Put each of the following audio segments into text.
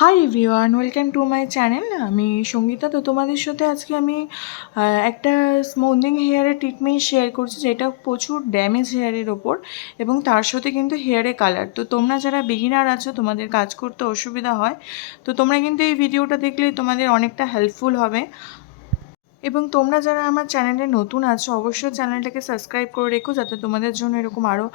Hi everyone, welcome to my channel. আমি সঙ্গীতা। তো তোমাদের সাথে আজকে আমি একটা স্মুথনিং হেয়ারের ট্রিটমেন্ট শেয়ার করছি, যেটা প্রচুর ড্যামেজ হেয়ারের ওপর এবং তার সাথে কিন্তু হেয়ারে কালার। তো তোমরা যারা বিগিনার আছো, তোমাদের কাজ করতে অসুবিধা হয়, তো তোমরা কিন্তু এই ভিডিওটা দেখলে তোমাদের অনেকটা হেল্পফুল হবে। এবং তোমরা যারা আমার চ্যানেলে নতুন আছো, অবশ্যই চ্যানেলটাকে সাবস্ক্রাইব করে রেখো, যাতে তোমাদের জন্য এরকম আরও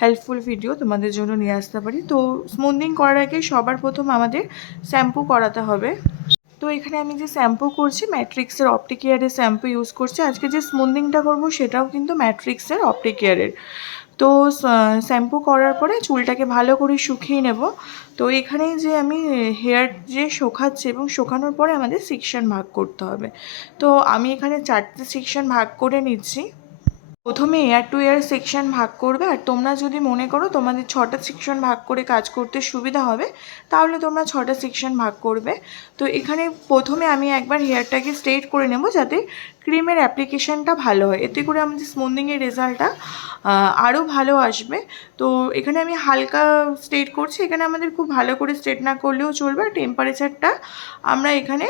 হেল্পফুল ভিডিও তোমাদের জন্য নিয়ে আসতে পারি। তো স্মুথনিং করার আগে সবার প্রথম আমাদের শ্যাম্পু করাতে হবে। তো এখানে আমি যে শ্যাম্পু করছি, ম্যাট্রিক্সের অপটিক কেয়ারের শ্যাম্পু ইউজ করছি। আজকে যে স্মুথনিংটা করবো সেটাও কিন্তু ম্যাট্রিক্সের অপটিক কেয়ারের। তো শ্যাম্পু করার পরে চুলটাকে ভালো করে শুকিয়ে নেব। তো এখানে যে আমি হেয়ার যে শোকাচ্ছি এবং শোকানোর পরে আমাদের সেকশন ভাগ করতে হবে। তো আমি এখানে 4টে সেকশন ভাগ করে নিচ্ছি। প্রথমে এয়ার টু এয়ার সেকশন ভাগ করবে, আর তোমরা যদি মনে করো তোমাদের 6টা সেকশন ভাগ করে কাজ করতে সুবিধা হবে, তাহলে তোমরা 6টা সেকশন ভাগ করবে। তো এখানে প্রথমে আমি একবার হেয়ারটাকে স্ট্রেট করে নেব, যাতে ক্রিমের অ্যাপ্লিকেশানটা ভালো হয়, এতে করে আমাদের স্মুথনিংয়ের রেজাল্টটা আরও ভালো আসবে। তো এখানে আমি হালকা স্ট্রেট করছি। এখানে আমাদের খুব ভালো করে স্ট্রেট না করলেও চলবে। আর টেম্পারেচারটা আমরা এখানে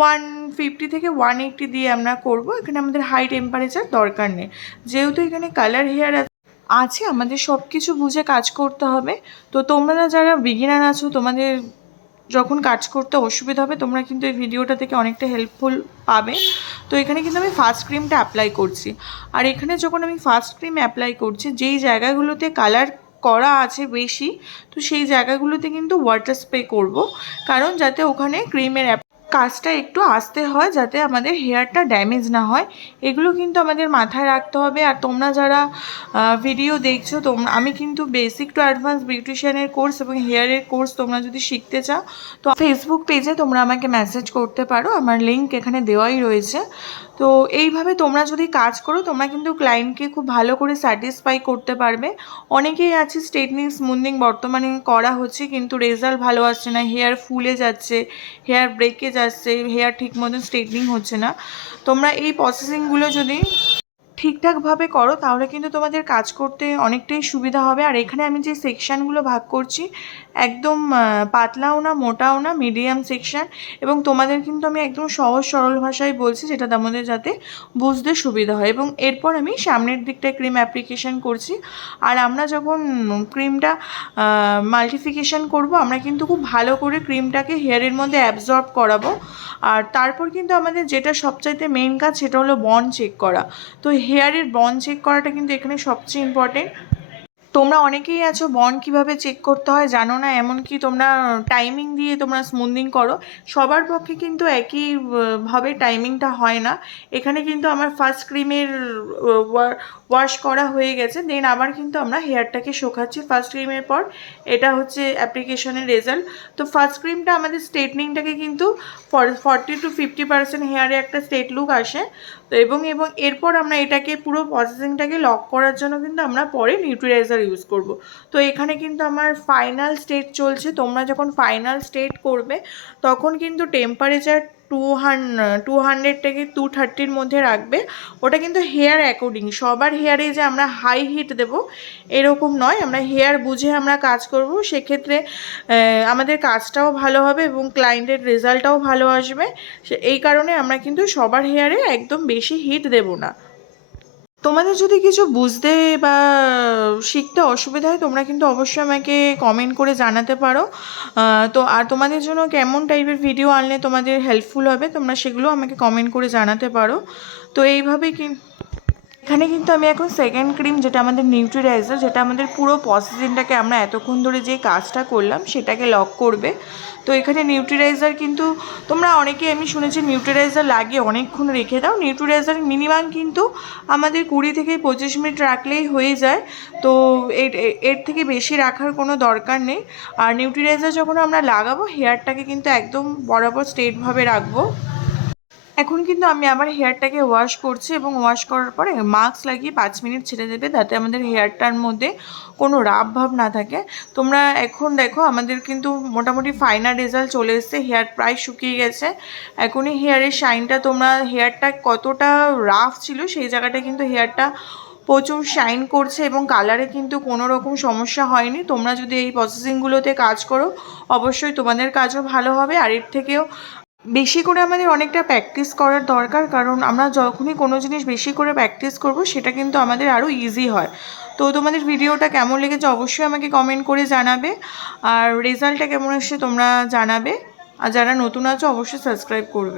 150 থেকে 180 দিয়ে আমরা করব। এখানে আমাদের হাই টেম্পারেচার দরকার নেই, যেহেতু এখানে কালার হেয়ার আছে, আমাদের সব কিছু বুঝে কাজ করতে হবে। তো তোমরা যারা বিগিনার আছো, তোমাদের যখন কাজ করতে অসুবিধা হবে, তোমরা কিন্তু এই ভিডিওটা থেকে অনেকটা হেল্পফুল পাবে। তো এখানে কিন্তু আমি ফার্স্ট ক্রিমটা অ্যাপ্লাই করছি। আর এখানে যখন আমি ফার্স্ট ক্রিম অ্যাপ্লাই করছি, যেই জায়গাগুলোতে কালার করা আছে বেশি, তো সেই জায়গাগুলোতে কিন্তু ওয়াটার স্প্রে করব, কারণ যাতে ওখানে ক্রিমের কাজটা একটু আস্তে হয়, যাতে আমাদের হেয়ারটা ড্যামেজ না হয়। এগুলো কিন্তু আমাদের মাথায় রাখতে হবে। আর তোমরা যারা ভিডিও দেখছো, আমি কিন্তু বেসিক টু অ্যাডভান্স বিউটিশিয়ানের কোর্স এবং হেয়ারের কোর্স তোমরা যদি শিখতে চাও, তো ফেসবুক পেজে তোমরা আমাকে মেসেজ করতে পারো, আমার লিঙ্ক এখানে দেওয়াই রয়েছে। তো এইভাবে তোমরা যদি কাজ করো, তোমরা কিন্তু ক্লায়েন্টকে খুব ভালো করে স্যাটিসফাই করতে পারবে। অনেকেই আছে স্ট্রেটনিং স্মুথনিং বর্তমানে করা হচ্ছে, কিন্তু রেজাল্ট ভালো আসছে না, হেয়ার ফুলে যাচ্ছে, হেয়ার ব্রেকে যাচ্ছে, হেয়ার ঠিক মতন স্ট্রেটনিং হচ্ছে না। তোমরা এই প্রসেসিংগুলো যদি ঠিকঠাকভাবে করো, তাহলে কিন্তু তোমাদের কাজ করতে অনেকটাই সুবিধা হবে। আর এখানে আমি যে সেকশানগুলো ভাগ করছি, একদম পাতলাও না মোটাও না, মিডিয়াম সেকশান। এবং তোমাদের কিন্তু আমি একদম সহজ সরল ভাষায় বলছি, যেটা তোমাদের যাতে বুঝতে সুবিধা হয়। এবং এরপর আমি সামনের দিকটায় ক্রিম অ্যাপ্লিকেশান করছি। আর আমরা যখন ক্রিমটা মাল্টিফিকেশান করব, আমরা কিন্তু খুব ভালো করে ক্রিমটাকে হেয়ারের মধ্যে অ্যাবজর্ব করাবো। আর তারপর কিন্তু আমাদের যেটা সবচাইতে মেন কাজ, সেটা হলো বন্ড চেক করা। তো হেয়ারের বন্ড চেক করাটা কিন্তু এখানে সবচেয়ে ইম্পর্টেন্ট। তোমরা অনেকেই আছো বন্ড কীভাবে চেক করতে হয় জানো না, এমনকি তোমরা টাইমিং দিয়ে তোমরা স্মুথনিং করো। সবার পক্ষে কিন্তু একই ভাবে টাইমিংটা হয় না। এখানে কিন্তু আমার ফার্স্ট ক্রিমের ওয়াশ করা হয়ে গেছে, দেন আবার কিন্তু আমরা হেয়ারটাকে শোকাচ্ছি ফার্স্ট ক্রিমের পর। এটা হচ্ছে অ্যাপ্লিকেশনের রেজাল্ট। তো ফার্স্ট ক্রিমটা আমাদের স্ট্রেটনিংটাকে কিন্তু 40 to 50% হেয়ারে একটা স্ট্রেট লুক আসে। তো এবং এরপর আমরা এটাকে পুরো প্রসেসিংটাকে লক করার জন্য কিন্তু আমরা পরে নিউট্রিলাইজার ইউজ করব। তো এখানে কিন্তু আমার ফাইনাল স্টেট চলছে। তোমরা যখন ফাইনাল স্টেট করবে, তখন কিন্তু টেম্পারেচার 200 থেকে 230 মধ্যে রাখবে। ওটা কিন্তু হেয়ার অ্যাকর্ডিং, সবার হেয়ারে যে আমরা হাই হিট দেব এরকম নয়, আমরা হেয়ার বুঝে আমরা কাজ করব। সেক্ষেত্রে আমাদের কাজটাও ভালো হবে এবং ক্লায়েন্টের রেজাল্টটাও ভালো আসবে। এই কারণে আমরা কিন্তু সবার হেয়ারে একদম বেশি হিট দেব না। তোমাদের যদি কিছু বুঝতে বা শিখতে অসুবিধা হয়, তোমরা কিন্তু অবশ্যই আমাকে কমেন্ট করে জানাতে পারো। তো আর তোমাদের জন্য কেমন টাইপের ভিডিও আনলে তোমাদের হেল্পফুল হবে, তোমরা সেগুলো আমাকে কমেন্ট করে জানাতে পারো। তো এইভাবেই এখানে কিন্তু আমি এখন সেকেন্ড ক্রিম, যেটা আমাদের নিউট্রিলাইজার, যেটা আমাদের পুরো প্রসেসিংটাকে আমরা এতক্ষণ ধরে যে কাজটা করলাম সেটাকে লক করবে। তো এখানে নিউট্রিলাইজার কিন্তু তোমরা অনেকেই, আমি শুনেছি নিউট্রিলাইজার লাগিয়ে অনেকক্ষণ রেখে দাও। নিউট্রিলাইজার মিনিমাম কিন্তু আমাদের 20 থেকে 25 মিনিট রাখলেই হয়ে যায়। তো এর থেকে বেশি রাখার কোনো দরকার নেই। আর নিউট্রিলাইজার যখন আমরা লাগাবো, হেয়ারটাকে কিন্তু একদম বরাবর স্ট্রেটভাবে রাখবো। এখন কিন্তু আমি আমার হেয়ারটাকে ওয়াশ করছি, এবং ওয়াশ করার পরে মাস্ক লাগিয়ে 5 মিনিট ছেড়ে দেবে, যাতে আমাদের হেয়ারটার মধ্যে কোনো রাফ ভাব না থাকে। তোমরা এখন দেখো আমাদের কিন্তু মোটামুটি ফাইনাল রেজাল্ট চলে এসেছে, হেয়ার প্রায় শুকিয়ে গেছে। এখনই হেয়ারের শাইনটা, তোমরা হেয়ারটা কতটা রাফ ছিল সেই জায়গাটা কিন্তু হেয়ারটা প্রচুর শাইন করছে এবং কালারে কিন্তু কোনো রকম সমস্যা হয়নি। তোমরা যদি এই প্রসেসিংগুলোতে কাজ করো অবশ্যই তোমাদের কাজও ভালো হবে। আর এর থেকেও বেশি করে আমাদের অনেকটা প্র্যাকটিস করার দরকার, কারণ আমরা যখনই কোনো জিনিস বেশি করে প্র্যাকটিস করব সেটা কিন্তু আমাদের আরও ইজি হয়। তো তোমাদের ভিডিওটা কেমন লেগেছে অবশ্যই আমাকে কমেন্ট করে জানাবে, আর রেজাল্টটা কেমন এসেছে তোমরা জানাবে। আর যারা নতুন আছো অবশ্যই সাবস্ক্রাইব করবে।